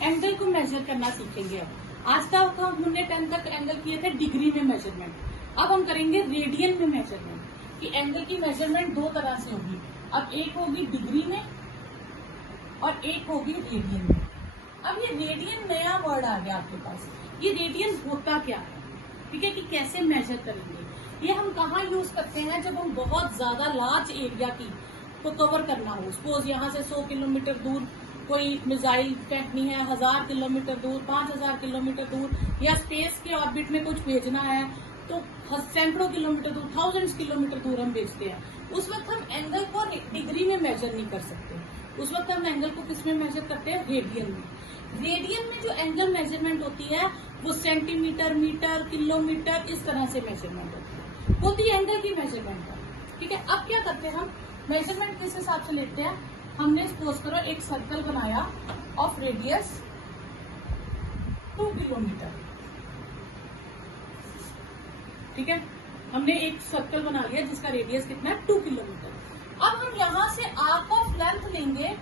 Angle को major करना सीखेंगे। अब आज तक हमने 10 तक एंगल किए थे डिग्री में मेजरमेंट, अब हम करेंगे रेडियन में मेजरमेंट। कि एंगल की मेजरमेंट दो तरह से होगी, अब एक होगी डिग्री में और एक होगी रेडियन में। अब ये रेडियन नया वर्ड आ गया आपके पास, ये रेडियन होता क्या है, ठीक है, कि कैसे मेजर करेंगे। ये हम कहाँ यूज करते हैं, जब हम बहुत ज्यादा लार्ज एरिया की को कवर करना हो। सपोज यहाँ से 100 किलोमीटर दूर कोई मिसाइल फेंकनी है, 1000 किलोमीटर दूर, 5000 किलोमीटर दूर, या स्पेस के ऑर्बिट में कुछ भेजना है तो सैकड़ों किलोमीटर दूर, थाउजेंड्स किलोमीटर दूर हम भेजते हैं। उस वक्त हम एंगल को डिग्री में मेजर नहीं कर सकते, उस वक्त हम एंगल को किस में मेजर करते हैं, रेडियन में। रेडियन में जो एंगल मेजरमेंट होती है वो सेंटीमीटर, मीटर, किलोमीटर इस तरह से मेजरमेंट होती है एंगल की मेजरमेंट का, ठीक है। अब क्या करते हैं हम मेजरमेंट किस हिसाब से लेते हैं, हमने सपोज करो एक सर्कल बनाया ऑफ रेडियस 2 किलोमीटर, ठीक है, हमने एक सर्कल बना लिया जिसका रेडियस कितना है 2 किलोमीटर। अब हम यहाँ से आर्क ऑफ लेंथ लेंगे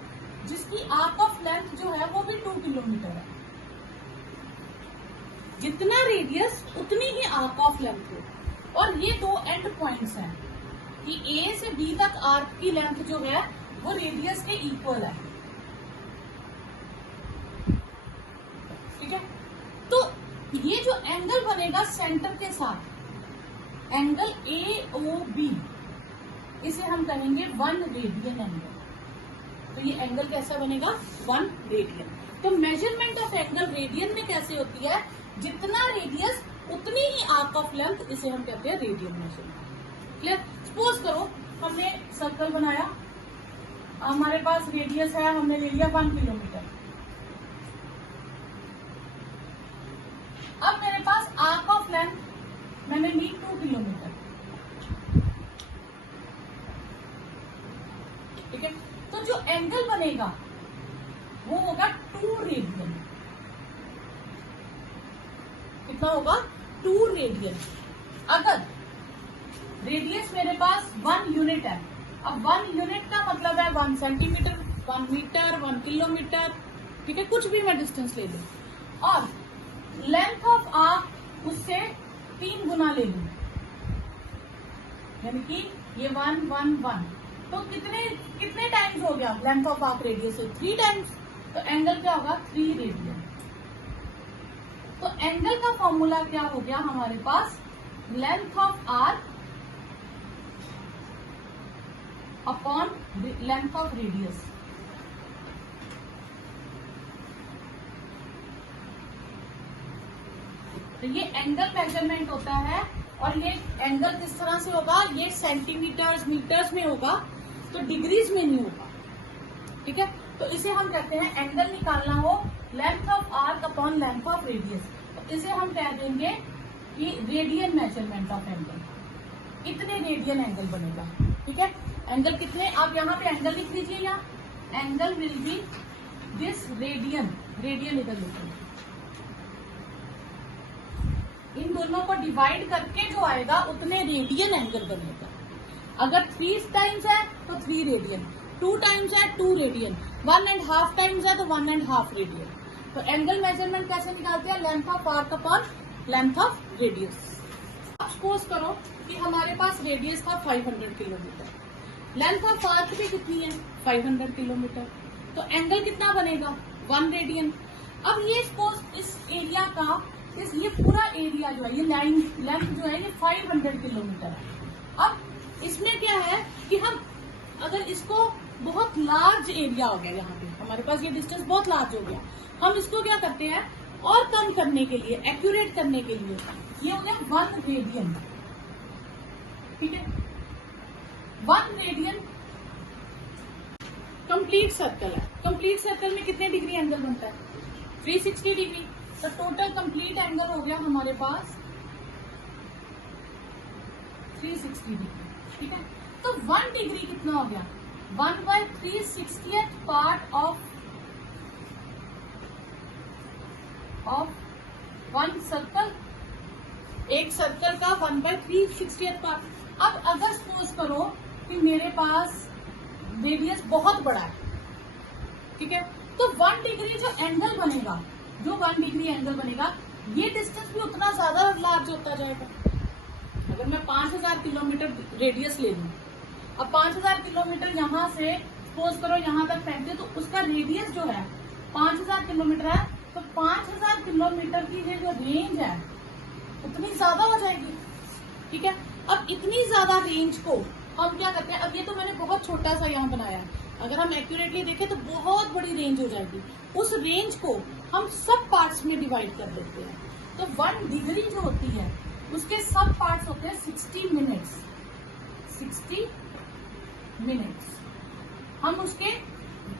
जिसकी आर्क ऑफ लेंथ जो है वो भी 2 किलोमीटर है। जितना रेडियस उतनी ही आर्क ऑफ लेंथ हो, और ये दो एंड पॉइंट्स हैं कि ए से बी तक आर्क की लेंथ जो है वो रेडियस के इक्वल है, ठीक है। तो ये जो एंगल बनेगा सेंटर के साथ, एंगल AOB, इसे हम कहेंगे 1 रेडियन एंगल। तो ये एंगल कैसा बनेगा, 1 रेडियन। तो मेजरमेंट ऑफ एंगल रेडियन में कैसे होती है, जितना रेडियस उतनी ही आर्क ऑफ लेंथ, इसे हम कहते हैं रेडियन मेजरमेंट। क्लियर। सपोज करो हमने सर्कल बनाया, हमारे पास रेडियस है, हमने ले लिया 1 किलोमीटर। अब मेरे पास आर्क ऑफ लेंथ मैंने ली 2 किलोमीटर, ठीक है। तो जो एंगल बनेगा वो होगा 2 रेडियन। कितना होगा, 2 रेडियन। अगर रेडियस मेरे पास 1 यूनिट है, अब 1 यूनिट का मतलब है 1 सेंटीमीटर, 1 मीटर, 1 किलोमीटर, ठीक है, कुछ भी मैं डिस्टेंस ले लूं, और लेंथ ऑफ आर्क उससे 3 गुना ले लूं, यानी कि ये 1 1 1, तो कितने टाइम्स हो गया लेंथ ऑफ आर्क रेडियस से, 3 टाइम्स। तो एंगल क्या होगा, 3 रेडियन। तो एंगल का फॉर्मूला क्या हो गया हमारे पास, length of arc upon length of radius. तो ये एंगल मेजरमेंट होता है, और ये एंगल किस तरह से होगा, ये सेंटीमीटर्स मीटर्स में होगा, तो डिग्रीज में नहीं होगा, ठीक है। तो इसे हम कहते हैं, एंगल निकालना हो length of arc upon length of radius, तो इसे हम कह देंगे कि रेडियन मेजरमेंट ऑफ एंगल, इतने रेडियन एंगल बनेगा, ठीक है। एंगल कितने, आप यहाँ पे एंगल लिख लीजिए, या angle will B this radian, radian इधर लिखिए, इन दोनों को डिवाइड करके जो आएगा उतने रेडियन एंगल बनेगा। अगर 3 टाइम्स है तो 3 रेडियन, 2 टाइम्स है 2 रेडियन, 1.5 टाइम्स है तो 1.5 रेडियन। तो एंगल मेजरमेंट कैसे निकालते हैं, length of arc upon length of radius. अब सपोज करो कि हमारे पास रेडियस था 500 किलोमीटर, लेंथ ऑफ आर्क भी कितनी है 500 किलोमीटर, तो एंगल कितना बनेगा 1 रेडियन। अब ये सपोज इस एरिया का, ये पूरा एरिया जो है, ये लाइन लेंथ जो है ये 500 किलोमीटर है। अब इसमें क्या है कि हम अगर इसको, बहुत लार्ज एरिया हो गया, यहाँ पे हमारे पास ये डिस्टेंस बहुत लार्ज हो गया, हम इसको क्या करते हैं और कम करने के लिए, एक्यूरेट करने के लिए, ये हो गया 1 रेडियन, ठीक है। 1 रेडियन कंप्लीट सर्कल है, कंप्लीट सर्कल में कितने डिग्री एंगल बनता है, 360 डिग्री। तो टोटल कंप्लीट एंगल हो गया हमारे पास 360 डिग्री, ठीक है। तो 1 डिग्री कितना हो गया, 1/360th पार्ट ऑफ 1 सर्कल, एक सर्कल का 1/360th पार्ट। अब अगर सपोज करो कि मेरे पास रेडियस बहुत बड़ा है, ठीक है, तो 1 डिग्री जो एंगल बनेगा, जो 1 डिग्री एंगल बनेगा, ये डिस्टेंस भी उतना ज्यादा लार्ज होता जाएगा। अगर मैं 5000 किलोमीटर रेडियस ले लूं, अब 5000 किलोमीटर यहाँ से सपोज करो यहाँ तक फेंकते, तो उसका रेडियस जो है 5000 किलोमीटर है, तो 5000 किलोमीटर की जो रेंज है उतनी ज्यादा हो जाएगी। ठीक है, अब इतनी ज्यादा रेंज को हम क्या करते हैं, अब ये तो मैंने बहुत छोटा सा यहाँ बनाया है, अगर हम एक्यूरेटली देखें तो बहुत बड़ी रेंज हो जाएगी। उस रेंज को हम सब पार्ट्स में डिवाइड कर देते हैं। तो 1 डिग्री जो होती है उसके सब पार्ट्स होते हैं 60 मिनट्स। 60 मिनट्स हम उसके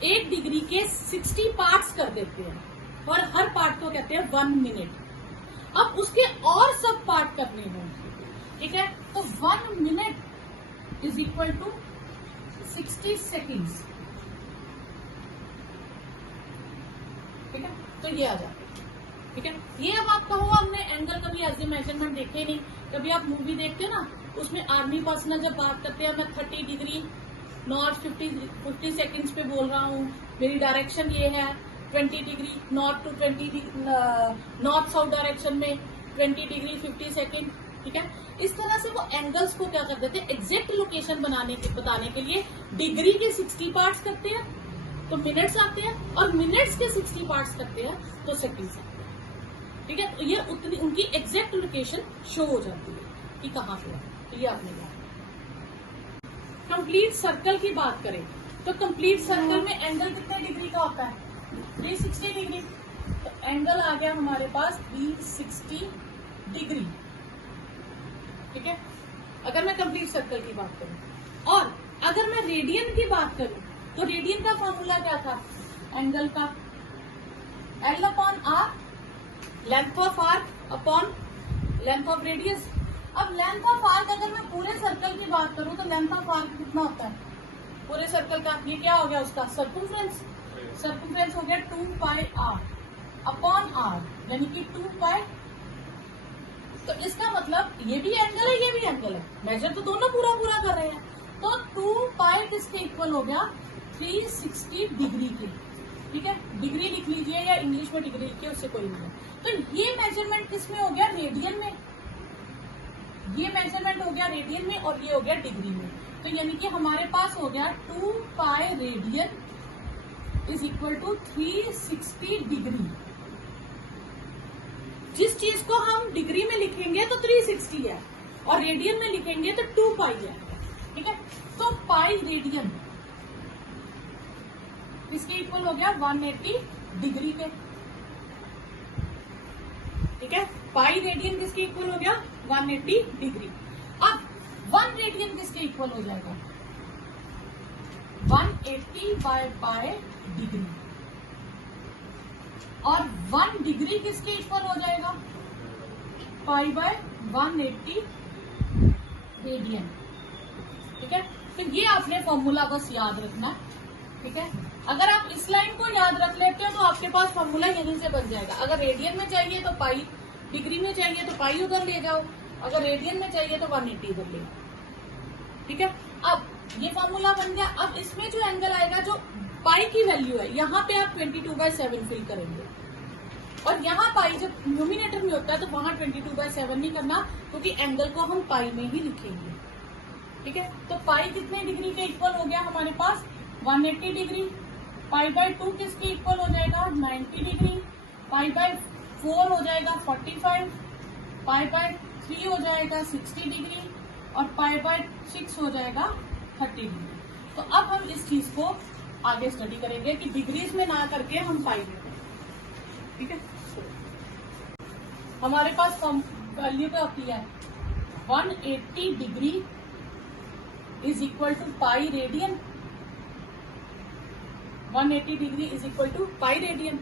1 डिग्री के 60 पार्ट्स कर देते हैं और हर पार्ट को कहते हैं 1 मिनट। अब उसके और सब पार्ट करने होंगे, ठीक है, तो 1 minute is equal to 60 seconds. ठीक है, तो ये आ जाता है। ठीक है, ये अब आपका हुआ, हमने एंगल कभी एज ए मेजरमेंट देखे नहीं। कभी आप मूवी देखते हो ना, उसमें आर्मी पर्सनल जब बात करते हैं, मैं 30 डिग्री नॉर्थ 50 सेकेंड्स पे बोल रहा हूँ, मेरी डायरेक्शन ये है 20 degree north to 20 north south direction में 20 डिग्री 50 सेकेंड। ठीक है, इस तरह से वो एंगल्स को क्या कर देते हैं, एग्जैक्ट लोकेशन बताने के लिए डिग्री के 60 पार्ट्स करते हैं तो मिनट्स आते हैं, और मिनट्स के 60 पार्ट्स करते हैं तो सेकेंड्स आते हैं। ठीक है, तो ये उतनी उनकी एग्जैक्ट लोकेशन शो हो जाती है कि कहाँ पे है। तो ये आपने कहा। कंप्लीट सर्कल की बात करें तो कंप्लीट सर्कल में एंगल कितने डिग्री का होता है, 360 डिग्री। तो एंगल आ गया हमारे पास 360 डिग्री। ठीक है, अगर मैं कंप्लीट सर्कल की बात करूं, और अगर मैं रेडियन की बात करूं तो रेडियन का फॉर्मूला क्या था, एंगल का L upon R, length of arc upon length of radius. अब लेंथ ऑफ आर्क अगर मैं पूरे सर्कल की बात करूं तो लेंथ ऑफ आर्क कितना होता है पूरे सर्कल का, ये क्या हो गया उसका सर्कमफ्रेंस। सर्कमफ्रेंस हो गया 2 पाई आर अपॉन आर, यानी कि 2 पाई। तो इसका मतलब ये भी एंगल है, ये भी एंगल है, मेजर तो दोनों पूरा कर रहे हैं। तो 2 पाई किसके इक्वल हो गया, 360 डिग्री के। ठीक है, डिग्री लिख लीजिए या इंग्लिश में डिग्री लिखिए, उससे कोई नहीं है। तो ये मेजरमेंट किसमें हो गया, रेडियन में। ये मेजरमेंट हो गया रेडियन में और ये हो गया डिग्री में। तो यानी कि हमारे पास हो गया 2 pi radian is equal to 360 degree. जिस चीज को हम डिग्री में लिखेंगे तो 360 है और रेडियन में लिखेंगे तो 2 पाई है। ठीक है, तो पाई रेडियन इसके इक्वल हो गया 180 डिग्री के। ठीक है, पाई रेडियन किसके इक्वल हो गया, 180 डिग्री। अब 1 रेडियन किसके इक्वल हो जाएगा, 180 बाय पाई डिग्री। और 1 डिग्री किसके इक्वल हो जाएगा, पाई बाय 180 रेडियन। ठीक है, तो ये आपने फॉर्मूला बस याद रखना है। ठीक है, अगर आप इस लाइन को याद रख लेते हो तो आपके पास फॉर्मूला यहीं से बन जाएगा। अगर रेडियन में चाहिए तो पाई, डिग्री में चाहिए तो पाई उधर ले जाओ, अगर रेडियन में चाहिए तो 180 उधर ले जाओ। ठीक है, अब ये फॉर्मूला बन गया। अब इसमें जो एंगल आएगा, जो पाई की वैल्यू है, यहाँ पे आप 22/7 फिल करेंगे, और यहाँ पाई जब न्यूमिनेटर में होता है तो वहां 22/7 नहीं करना, क्योंकि एंगल को हम पाई में ही लिखेंगे। ठीक है, तो पाई कितने डिग्री के इक्वल हो गया हमारे पास, 180 डिग्री। पाई बाय 2 किसके इक्वल हो जाएगा, 90 डिग्री। पाई बाय 4 हो जाएगा 45, पाई बाय 3 हो जाएगा 60 डिग्री, और पाई बाय 6 हो जाएगा 30 डिग्री। तो अब हम इस चीज को आगे स्टडी करेंगे कि डिग्रीज में ना करके हम पाई में। ठीक है, हमारे पास वैल्यू क्या होती है, 180 degree is equal to pi radian. 180 degree is equal to pi radian.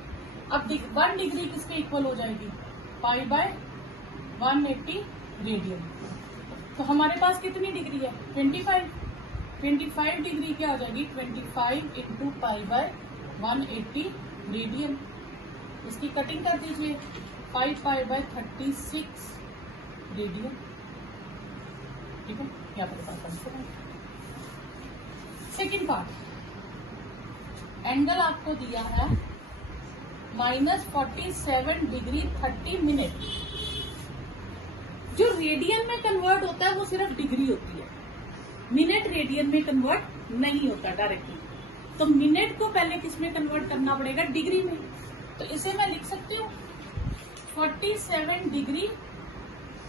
अब 1 डिग्री किसके इक्वल हो जाएगी, पाई बाय 180 रेडियन। तो हमारे पास कितनी डिग्री है, 25। 25 डिग्री क्या हो जाएगी, 25 इंटू पाई बाय 180 रेडियन। इसकी कटिंग कर दीजिए, 5 पाई बाय 36 रेडियन। ठीक है, यहाँ पर आंसर है। सेकेंड पार्ट, एंगल आपको दिया है -47 डिग्री 30 मिनट। जो रेडियन में कन्वर्ट होता है वो सिर्फ डिग्री होती है, मिनट रेडियन में कन्वर्ट नहीं होता डायरेक्टली। तो मिनट को पहले किस में कन्वर्ट करना पड़ेगा? डिग्री में। तो इसे मैं लिख सकती हूँ 47 डिग्री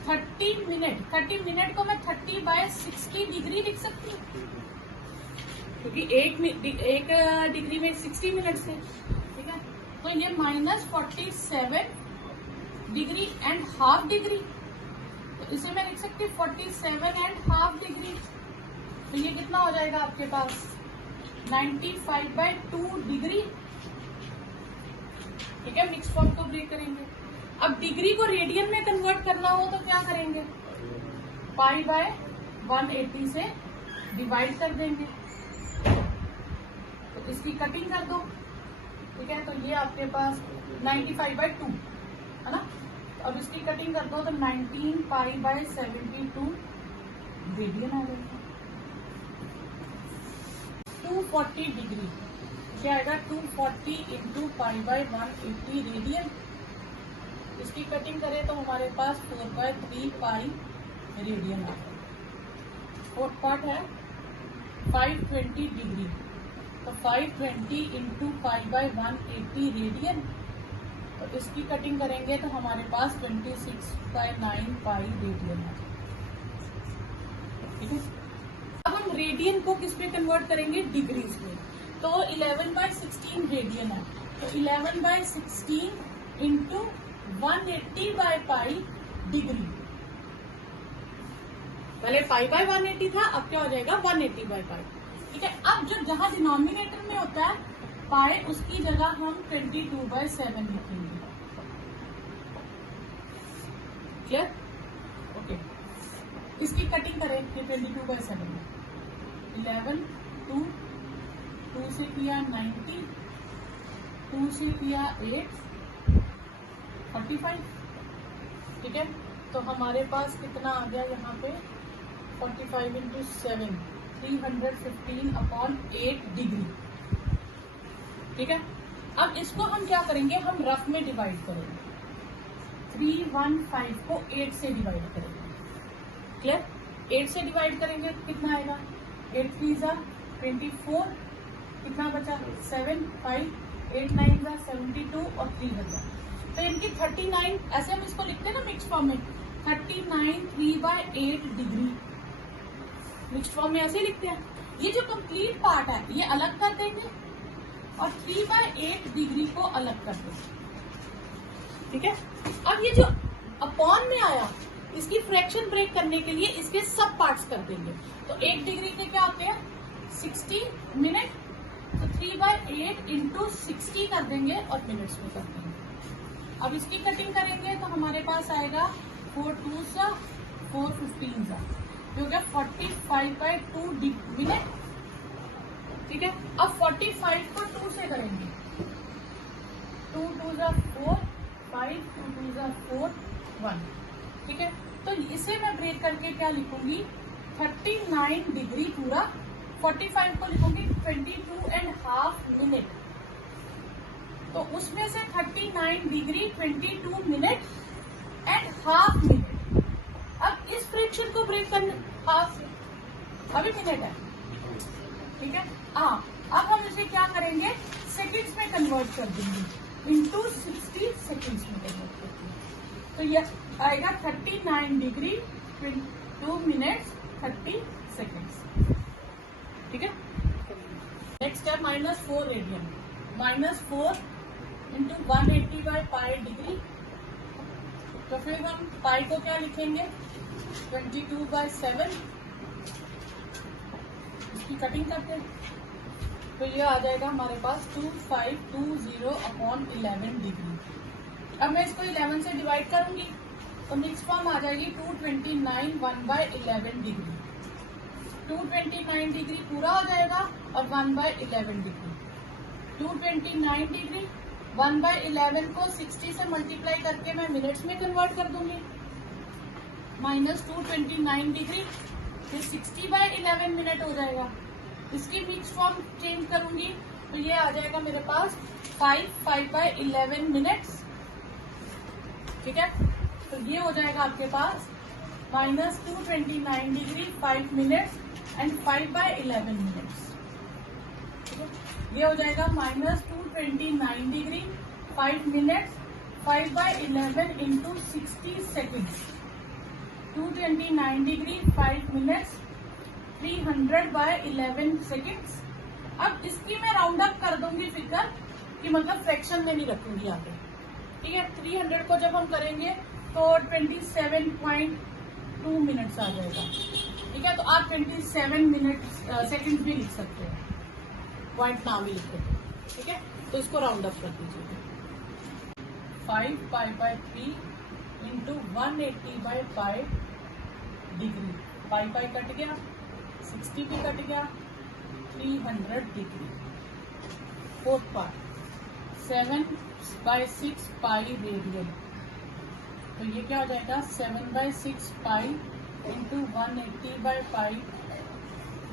30 मिनट। 30 मिनट को मैं 30/60 डिग्री लिख सकती हूँ, क्योंकि एक डिग्री में 60 मिनट से, ठीक है। तो ये -47 डिग्री एंड हाफ डिग्री, तो इसे मैं लिख सकती हूँ 47 एंड हाफ डिग्री। तो ये कितना हो जाएगा आपके पास? 95/2 डिग्री, ठीक है। मिक्स फॉर्म को ब्रेक करेंगे। अब डिग्री को रेडियन में कन्वर्ट करना हो तो क्या करेंगे? π/180 से डिवाइड कर देंगे, तो इसकी कटिंग कर दो, ठीक है। तो ये आपके पास 95/2 है ना। अब इसकी कटिंग कर दो तो 19π/72 रेडियन आ जाएगा। 240 डिग्री क्या आएगा? 240 इंटू π/180 रेडियन। इसकी कटिंग करें तो हमारे पास 4/3 पाई रेडियन आ जाएगा। फोर्थ पार्ट है 520 डिग्री, तो 520 इंटू π/180 रेडियन। तो इसकी कटिंग करेंगे तो हमारे पास 26/9 पाई रेडियन आ जाएगा, ठीक है। अब हम रेडियन को किस में कन्वर्ट करेंगे? डिग्रीज में। तो 11/16 रेडियन है, तो 11/16 इंटू 180/पाई डिग्री। पहले π/180 था, अब क्या हो जाएगा? 180/पाई, ठीक है। अब जो जहां डिनोमिनेटर में होता है पाई, उसकी जगह हम 22/7 लिखेंगे। क्लियर? ओके। इसकी कटिंग करें कि 22/7 में 11 2 से किया 90, 2 से किया 8 45, ठीक है। तो हमारे पास कितना आ गया यहाँ पे? 45 इंटू 7 315/8 डिग्री, ठीक है। अब इसको हम क्या करेंगे? हम रफ में डिवाइड करेंगे। 315 को 8 से डिवाइड करेंगे। क्लियर? 8 से डिवाइड करेंगे कितना आएगा? 8 3 जा 24, कितना बचा? 7 5 8 9 जा 72 और 3 बचा। तो इनकी 39, ऐसे हम इसको लिखते हैं ना मिक्स फॉर्म में, 39 3/8 डिग्री। मिक्स फॉर्म में ऐसे ही लिखते हैं। ये जो कंप्लीट पार्ट है ये अलग कर देंगे और 3/8 डिग्री को अलग कर देंगे, ठीक है। अब ये जो अपॉन में आया, इसकी फ्रैक्शन ब्रेक करने के लिए इसके सब पार्ट्स कर देंगे। तो 1 डिग्री के क्या होते हैं? 60 मिनट, तो 3/8 इंटू 60 कर देंगे और मिनट्स में कर देंगे। अब इसकी कटिंग करेंगे तो हमारे पास आएगा 4 2 सा 4 15 सा, जो गया 45/2 मिनट, ठीक है। अब 45 को 2 से करेंगे, 2 2 जा 4 5 2 2 जा 4 1, ठीक है। तो इसे मैं ब्रेक करके क्या लिखूंगी? 39 डिग्री पूरा, 45 को लिखूंगी 22.5 मिनट। तो उसमें से 39 degree 22 minute and half minute. अब इस फ्रैक्शन को ब्रेक करना हाफ से, अभी मिनट है, ठीक है। अब हम इसे क्या करेंगे? सेकंड्स में कन्वर्ट कर देंगे, इंटू 60 सेकंड्स में कन्वर्ट कर देंगे। तो यह आएगा 39 डिग्री 2 मिनट्स 30 सेकंड्स, ठीक है। नेक्स्ट है -4 रेडियन। -4 into 180/पाई degree. तो फिर हम पाई को क्या लिखेंगे? 22/7। इसकी कटिंग करते हैं तो ये आ जाएगा हमारे पास 2520/11 डिग्री। अब मैं इसको 11 से डिवाइड करूंगी तो मिक्स फॉर्म आ जाएगी 229 1/11 डिग्री। 229 डिग्री पूरा हो जाएगा और 1/11 डिग्री। 229 डिग्री 1/11 को 60 से मल्टीप्लाई करके मैं मिनट्स में कन्वर्ट कर दूंगी। -229 डिग्री फिर 60/11 मिनट हो जाएगा। इसकी मिक्स फॉर्म चेंज करूंगी तो ये आ जाएगा मेरे पास 5/11 मिनट्स, ठीक है। तो ये हो जाएगा आपके पास -229 डिग्री 5 मिनट्स एंड 5/11 मिनट्स, ठीक है। ये हो जाएगा -229 degree 5 minutes 5/11 into 60 seconds, 229 degree 5 minutes 300/11 seconds. अब इसकी मैं राउंड अप कर दूंगी फिगर कि मतलब फ्रैक्शन में नहीं रखूंगी यहाँ पे, ठीक है। 300 को जब हम करेंगे तो 27.2 मिनट्स आ जाएगा, ठीक है। तो आप 27 सेकेंड भी लिख सकते हैं, पॉइंट ना भी लिखे, ठीक है। तो इसको राउंड अप कर दीजिए, 5π/3 इंटू 180/5 डिग्री, पाई कट गया, 60 भी कट गया, 300 degree. Fourth part 7/6 pi radian, तो ये क्या हो जाएगा 7/6 पाई इंटू 180/5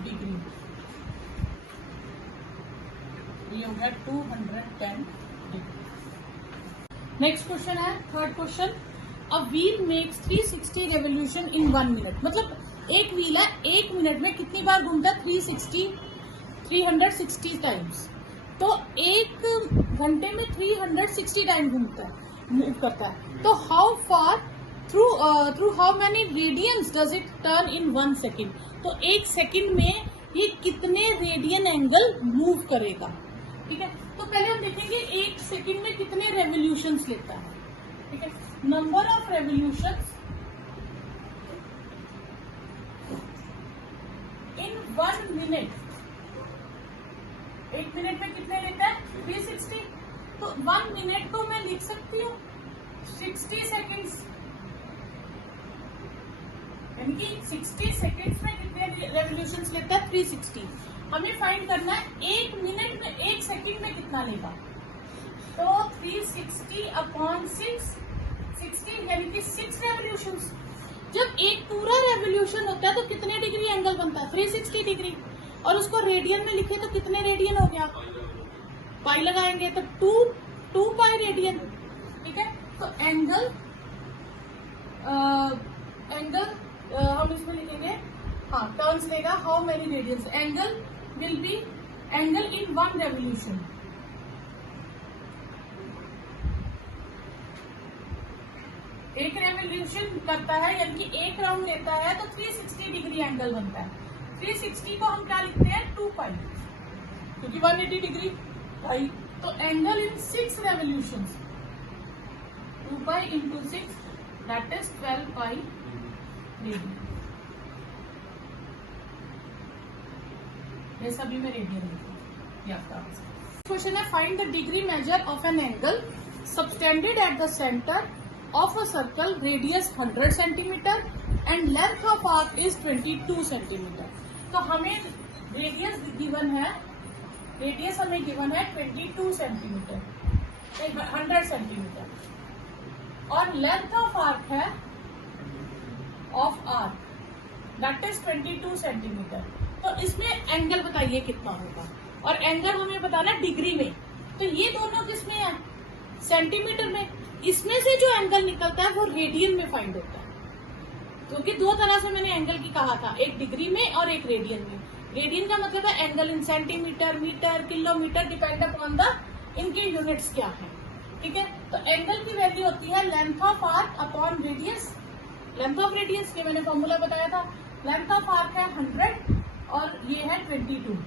डिग्री, ये हो गया 210 डिग्री। नेक्स्ट क्वेश्चन है, third question, a wheel makes 360 revolution in 1 minute. मतलब एक व्हील है, 1 मिनट में कितनी बार घूमता है? 360 टाइम्स। तो 1 घंटे में 360 टाइम घूमता है, मूव करता है। तो how far through how many radians does it turn in 1 second. तो 1 सेकेंड में ये कितने रेडियन एंगल मूव करेगा, ठीक है। तो पहले हम देखेंगे 1 सेकेंड में कितने रेवोल्यूशंस लेता है, ठीक है। Number of revolutions in 1 minute, 1 minute में कितने लेता है? 360। तो 1 मिनट को मैं लिख सकती हूँ 60 सेकेंड्स, यानी कि 60 सेकेंड्स में कितने रेवोल्यूशंस लेता है? 360। हमें फाइंड करना है 1 मिनट में 1 सेकेंड में कितना लेगा। तो 360/6, 60 यानी कि 6 रेवोल्यूशंस। जब एक पूरा रेवोल्यूशन होता है तो कितने डिग्री एंगल बनता है? 360 डिग्री। और उसको रेडियन में लिखे तो कितने रेडियन हो गया? पाई लगाएंगे तो 2 पाई रेडियन, ठीक है। तो एंगल हम इसमें लिखेंगे, हाँ टर्न्स लेगा, how many radians. Angle will be angle in 1 revolution. एक रेवोल्यूशन करता है यानी कि 1 राउंड लेता है तो 360 डिग्री एंगल बनता है। 360 को हम क्या लिखते हैं? 2 पाई, क्योंकि 180 डिग्री पाई। तो angle in 6 revolutions, 2 pi into 6 that is 12 pi radian. ये सभी में रेडियन लिखा आपका। क्वेश्चन है, find the degree measure of an angle subtended at the centre of a circle, radius 100 centimeter and length of arc is 22 centimeter। तो हमें radius given है, radius हमें गिवन है 22 सेंटीमीटर, 100 सेंटीमीटर, और लेंथ ऑफ आर्क है of arc that is 22 centimetre. तो इसमें angle बताइए कितना होगा, और एंगल हमें बताना डिग्री में। तो ये दोनों किसमें है? सेंटीमीटर में। इसमें से जो एंगल निकलता है वो रेडियन में फाइंड होता है, क्योंकि 2 तरह से मैंने एंगल की कहा था, एक डिग्री में और एक रेडियन में। रेडियन का मतलब है angle in centimetre, metre, kilometre, depend upon the इनके यूनिट्स क्या है, ठीक है। तो एंगल की वैल्यू होती है length of arc upon radius. Length of radius के मैंने फॉर्मूला बताया था, लेंथ ऑफ आर्क है 100 और ये है 22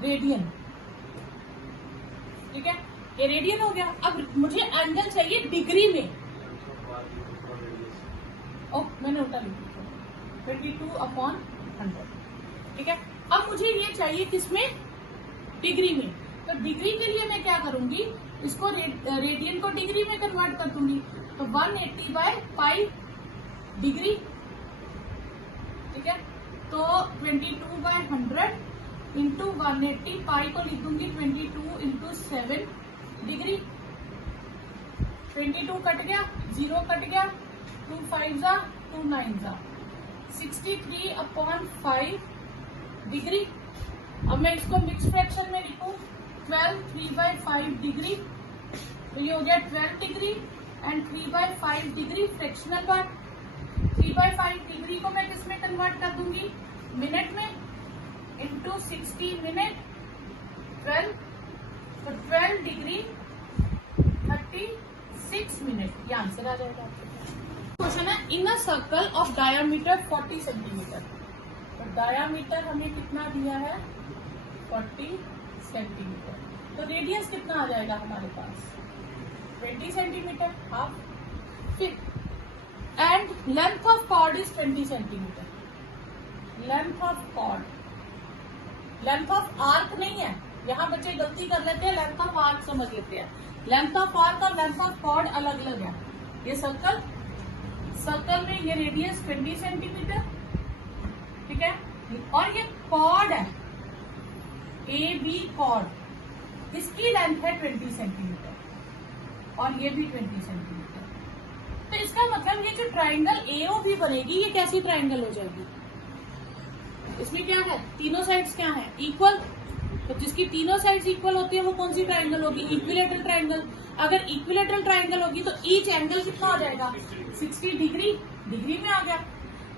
रेडियन, ठीक है। ये रेडियन हो गया। अब मुझे एंगल चाहिए डिग्री में। मैंने उल्टा लिख दिया, 22/100, ठीक है। अब मुझे ये चाहिए किसमें? डिग्री में। तो डिग्री के लिए मैं क्या करूंगी? इसको रेडियन को डिग्री में कन्वर्ट कर दूंगी। तो 180/पाई डिग्री, ठीक है। तो 22/100 इंटू 180, पाई को लिख दूंगी 22 इंटू 7 डिग्री। 22 कट गया, 0 कट गया, 2 5 2 9 63/5 डिग्री। अब मैं इसको मिक्स फ्रैक्शन में लिखूं 12 3/5 डिग्री, तो ये हो गया 12 degree and 3/5 degree fractional part. 3/5 degree को मैं किस में कन्वर्ट कर दूंगी, मिनट में, इंटू 60 मिनट 12, तो 12 डिग्री 36 मिनट, ये आंसर आ जाएगा आपके पास। क्वेश्चन है in a circle of diameter 40 centimetre, तो डायामीटर हमें कितना दिया है 40 सेंटीमीटर, तो रेडियस कितना आ जाएगा हमारे पास 20 सेंटीमीटर हाफ। फिर and length of chord is 20 centimetre, length of chord, length of arc नहीं है, यहाँ बच्चे गलती कर लेते हैं, लेंथ ऑफ आर्क समझ लेते हैं। लेंथ ऑफ आर्क और लेंथ ऑफ कॉर्ड अलग अलग है। ये सर्कल, सर्कल में ये रेडियस 20 सेंटीमीटर, ठीक है, और ये कॉर्ड है ए बी कॉर्ड, इसकी लेंथ है 20 सेंटीमीटर और ये भी 20 सेंटीमीटर। तो इसका मतलब ये जो ट्राइंगल एओबी बनेगी, ये कैसी ट्राइंगल हो जाएगी, इसमें क्या है, तीनों साइड्स क्या है इक्वल, तो जिसकी तीनों साइड्स इक्वल होती है वो कौन सी ट्राइंगल होगी, इक्विलेटरल ट्राइंगल। अगर इक्विलेटरल ट्राइंगल होगी तो ईच एंगल कितना हो जाएगा 60 डिग्री, डिग्री में आ गया,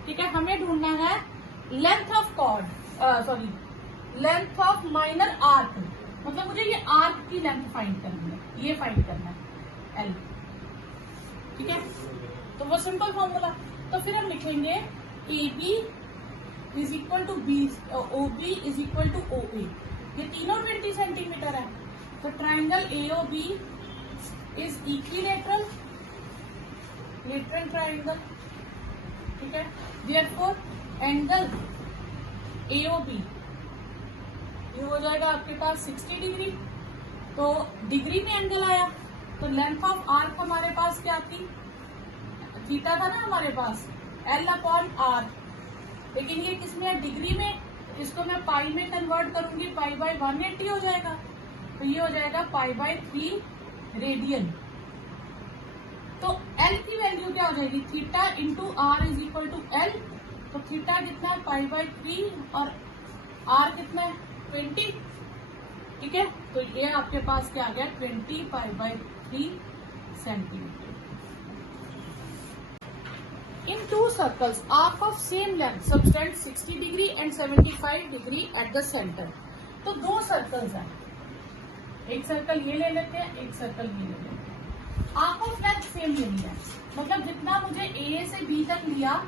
ठीक है। हमें ढूंढना है length of chord, sorry length of minor arc, मतलब मुझे ये आर्क की लेंथ फाइंड करनी है, ये फाइंड करना है एल, ठीक है। तो वो सिंपल फॉर्मूला, तो फिर हम लिखेंगे A B is equal to B, O B is equal to O A, ये तीनों 20 सेंटीमीटर है, तो triangle A O B is equilateral, lateral triangle, ठीक है। देयरफॉर एंगल एओबी ये हो जाएगा आपके पास 60 डिग्री, तो डिग्री में एंगल आया, तो लेंथ ऑफ आर्क हमारे पास क्या थी, थीटा था ना हमारे पास, एल अपॉन आर, लेकिन ये किसमें है डिग्री में, इसको मैं पाई में कन्वर्ट करूंगी, पाई बाय 180 हो जाएगा, तो ये हो जाएगा पाई बाय 3 रेडियन। तो एल की वैल्यू क्या हो जाएगी, theta into R is equal to L, तो थीटा कितना है पाई बाय 3 और आर कितना है 20, ठीक है। तो ये आपके पास क्या आ गया 20 पाई by 3 centimetre. In two circles, arc of same length subtend 60 degree and 75 degree at the center. तो दो सर्कल्स हैं, एक सर्कल ये ले लेते हैं, एक सर्कल ये ले लेते हैं। आर्क ऑफ लेंथ सेम लेनी है, मतलब जितना मुझे ए से बी तक लिया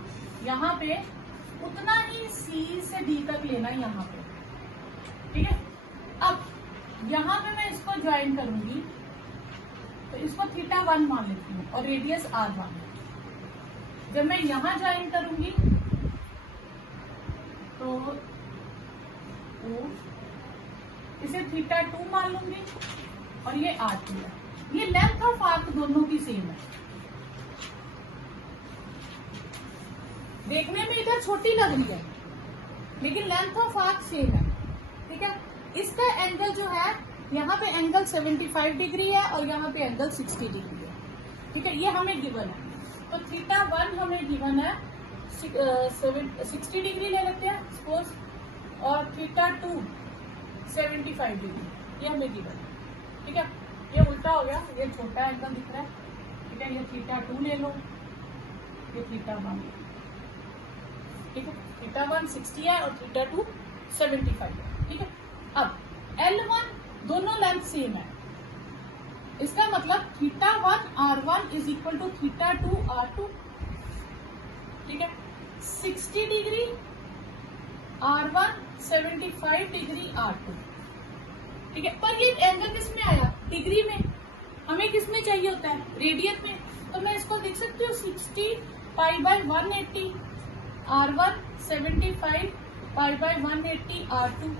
यहाँ पे, उतना ही सी से डी तक लेना यहाँ पे, ठीक है। अब यहाँ पे मैं इसको ज्वाइन करूंगी, तो इसको थीटा 1 मान लेती हूँ और रेडियस r1। जब मैं यहां ज्वाइन करूंगी तो इसे थीटा 2 मान लूंगी और ये r2 है। ये लेंथ ऑफ आर्क दोनों की सेम है, देखने में इधर छोटी लग रही है लेकिन लेंथ ऑफ आर्क सेम है, ठीक है। इसका एंगल जो है, यहाँ पे एंगल 75 डिग्री है और यहाँ पे एंगल 60 डिग्री है, ठीक है, ये हमें गिवन है। तो थीटा 1 हमें गिवन है 60 डिग्री ले लेते हैं सपोज, और थीटा 2 75 डिग्री, ये हमें गिवन है, ठीक है। ये उल्टा हो गया, ये छोटा एंगल दिख रहा है, ठीक है, ये थीटा 2 ले लो, ये थीटा 1, ठीक है। थीटा 1 60 है और थीटा 2 75 है, ठीक है। अब L1 दोनों लेंथ सेम है, इसका मतलब theta 1 R1 is equal to theta 2 R2, ठीक है। 60 डिग्री R1, 75 डिग्री R2, ठीक है। पर ये एंगल किस में आया, डिग्री में, हमें किस में चाहिए होता है रेडियन में, तो मैं इसको लिख सकती हूँ 60 pi by 180 R1, 75 pi by 180 R2,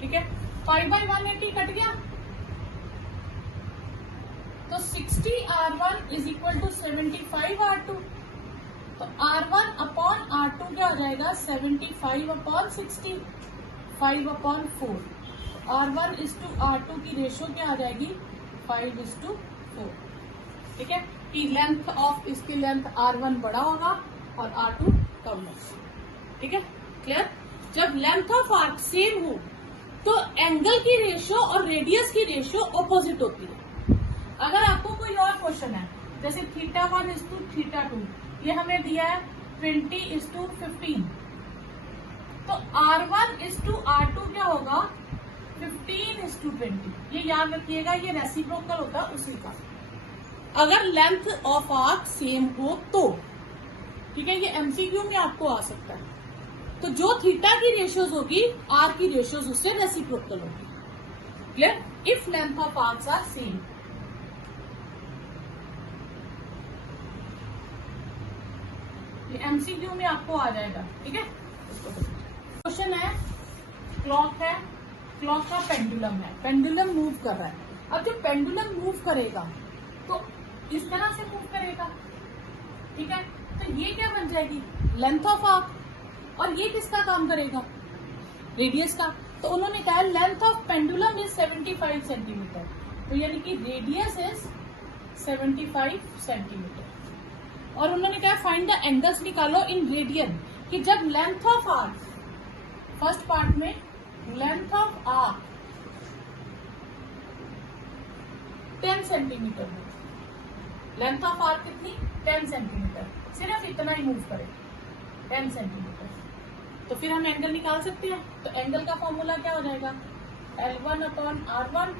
ठीक है। पाई बाय 180 कट गया, तो 60 R1 is equal to 75 R2, तो R1 अपॉन R2 क्या हो जाएगा 75 upon 60, 5 upon 4, R1 is to R2 की रेशियो क्या आ जाएगी 5:4, ठीक है। कि लेंथ ऑफ इसकी लेंथ R1 बड़ा होगा और R2 कम होगा, ठीक है, क्लियर। जब लेंथ ऑफ आर्क सेम हो तो एंगल की रेशियो और रेडियस की रेशियो ऑपोजिट होती है। अगर आपको कोई और क्वेश्चन है, जैसे θ1:θ2, ये हमें दिया है 20:15, तो R1:R2 क्या होगा 15:20। ये याद रखिएगा, ये रेसिप्रोकल होता है उसी का। अगर लेंथ ऑफ आर्क सेम हो तो, ठीक है, ये एमसीक्यू में आपको आ सकता है। तो जो थीटा की रेशियोज होगी आर की रेशियोज उससे रेसिप्रोकल होगी। Clear? If length of arcs are same. ये एमसीक्यू में आपको आ जाएगा, ठीक है। क्वेश्चन है, क्लॉक है, क्लॉक का पेंडुलम है, पेंडुलम मूव कर रहा है। अब जब पेंडुलम मूव करेगा तो इस तरह से मूव करेगा, ठीक है। तो ये क्या बन जाएगी, लेंथ ऑफ आर्क, और ये किसका काम करेगा, रेडियस का। तो उन्होंने कहा length of pendulum is 75 centimetre, तो यानी कि रेडियस इज 75 सेंटीमीटर। और उन्होंने कहा फाइंड द एंगल्स निकालो इन रेडियन, कि जब length of arc, first part में लेंथ ऑफ आर्क 10 सेंटीमीटर है, लेंथ ऑफ आर्क कितनी 10 सेंटीमीटर, सिर्फ इतना ही मूव करे 10 सेंटीमीटर, तो फिर हम एंगल निकाल सकते हैं। तो एंगल का फॉर्मूला क्या हो जाएगा, L1/R1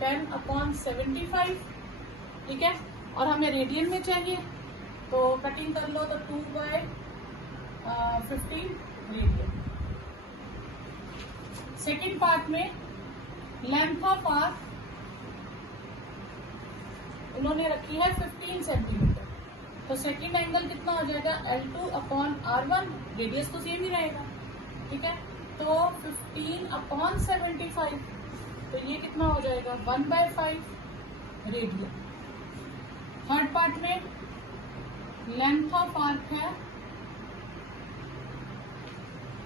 10/75, ठीक है। और हमें रेडियन में चाहिए, तो कटिंग कर लो, तो 2/15 रेडियन। सेकेंड पार्ट में लेंथ ऑफ आर्क उन्होंने रखी है 15 सेंटीमीटर, तो सेकेंड एंगल कितना हो जाएगा, L2/R1, रेडियस तो सेम ही रहेगा, ठीक है। तो 15/75, तो ये कितना हो जाएगा 1/5 रेडियन। थर्ड पार्ट में लेंथ ऑफ आर्क है,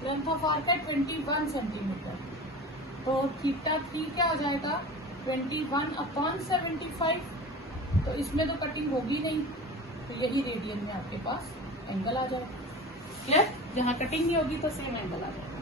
लेंथ ऑफ आर्क है 21 सेंटीमीटर, तो θ3 क्या हो जाएगा 21/75, तो इसमें तो कटिंग होगी नहीं, तो यही रेडियन में आपके पास एंगल आ जाएगा। क्लियर? जहां कटिंग नहीं होगी तो सेम एंगल आ जाएगा।